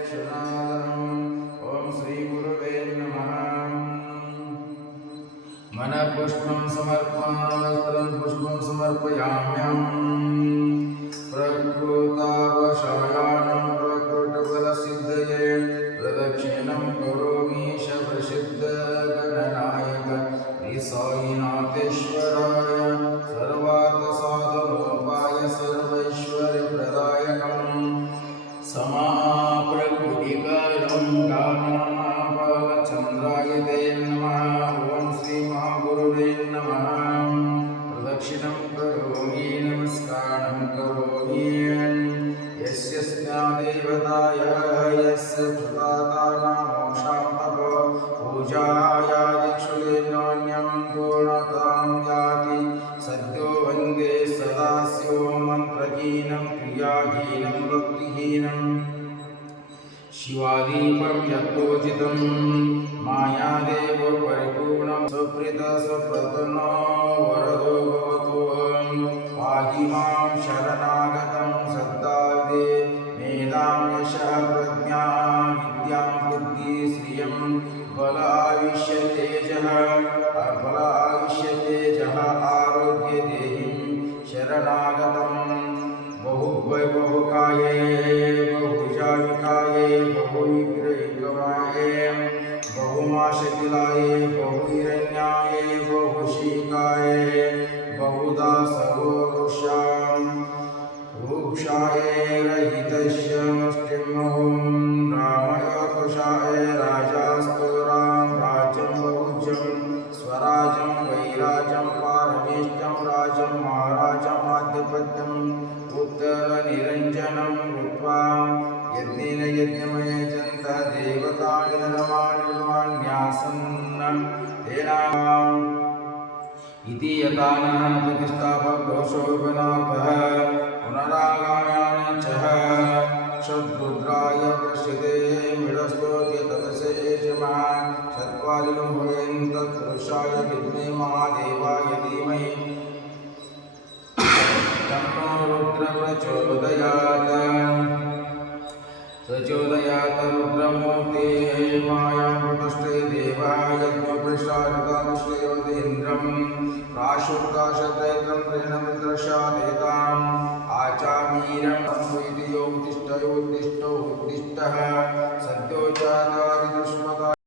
ओम श्री गुरुवे नमः। मनपुष्पं समर्पयामि पुष्पं समर्पयाम्यहम्। प्रकृतावशायानं प्रकृतफलसिद्धये प्रदक्षिणं करोमि शप्रसिद्धगणनायक साईनाथेश्वराय सर्वार्थसाधनोपाय सर्वैश्वर्यप्रदायकम् समाप्रकृतिकरं ज्ञानानलचन्द्राय ते नमः। ओम श्री महागुरुवे नमः। प्रदक्षिणं करोमि नमस्कारं करोमि यस्य स्नादेवताय यस्य प्रदाता मोक्षां तप पूजायादिक्षुले नान्यं पूर्णतां याति सद्यो वन्दे सदास्यो मन्त्रहीनं क्रियाहीनं भक्तिहीनं शिवादीपं यत्तोचितं मायादेव परिपूर्णं सुप्रीतसुप्रसन्नो वरदो भवतु। पाहि मां शरणागतं सद्दादे मेधां यशः प्रज्ञां विद्यां बुद्धिं श्रियं बलायुष्यतेजः आरोग्यदेहिं शरणागतं बहुकाये बहुभुजाविकाये बहुविग्रहिकमाये बहुमाशकिलाये बहुहिरण्याये बहुशीकाये बहुधा सर्ववृक्षाय रहितस्य मुष्टिमोहं रामयोतुषाय राजास्तोरां राज्यं बहुजं स्वराजं वैराजं पारमेष्टं राजं महाराजम् आधिपत्यम् उत्तरनिरञ्जनं कृत्वा यज्ञेन यज्ञमये जन्त देवतानि नरमान्यासन् तेनाम् इति यतानः प्रतिष्ठापदोषो विनापः पुनरागायानि च षड्रुद्राय प्रसिद्धे मिडस्तोति तदशेषमः चत्वारिं भवेन् तत्पुरुषाय विद्महे महादेवाय धीमहि तन्नो रुद्रः प्रचोदयात् रुद्रमूर्ते मायां प्रकृष्टे देवः यज्ञोपृष्टानुगामुष्टेन्द्रं प्राशुर्काशत्रैत्रं त्रेणमिन्द्रशादेताम् आचामीरं योत्तिष्ठः सद्यो जाता